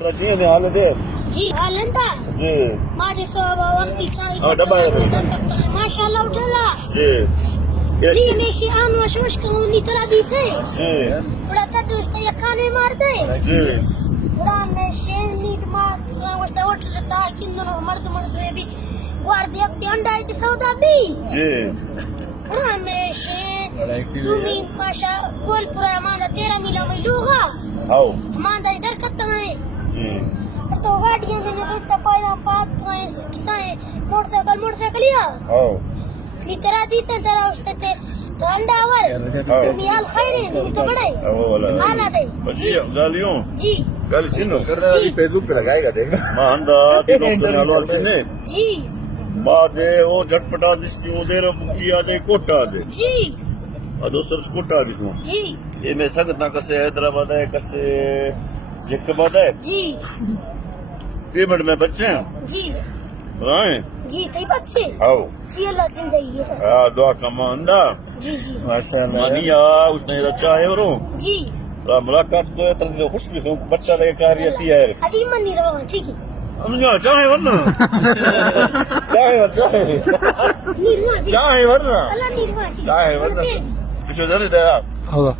ترجیح دے حال دے جی حالندا جی ماجے صاحب وقتی چاہیے ڈبا ہے ماشاءاللہ اٹھلا جی جی میشی آن وشوش کونی طرح دی سے جی بڑا تا دوست یکانے مار دے جی بڑا میشی نید مار وشتا ہوٹل تا کندنو مرد بھی گواردی اپتی انڈائی تی سودا بھی جی بڑا میشی دومی ماشا گول پورا ماندا 13 میلا میں لوگا آو ماندا ادھر کتا ہے جی تو گاڑیاں نے دوڑتا پایا پات کرائیں کسائیں موٹر سائیکل یا آو نی طرح دیتے طرح اشتے تے تو انڈاور تمی حال خیریں تمی تو بڑے حالا دے بچی گالیوں جی گالی چنو جی فیس بک پہ لگائے گا دیکھنا ما ہندا تینوں کرنے آلوال چنے جی ما دے او جھٹ پٹا دستی او دے رمکی آدے کوٹا دے جی دوستر کوٹا دی تو جی یہ میں سنگت نہ کسے حیدرآباد ہے کسے جیکباد ہے جی پیمنٹ میں بچے ہیں جی رائیں جی کئی بچے آو جی اللہ زندگی ہے دعا کماندا جی جی ماشاءاللہ مانیا اس نے رچا ہے ورو جی ملاقات کو تر خوش بھی ہوں بچہ لے کاریتی ہے عجیب منی رہا ٹھیک ہے چاہے ورنہ نیروا جی چاہے ورنہ اللہ نیروا جی چاہے ورنہ پیچھے دے دے ہاں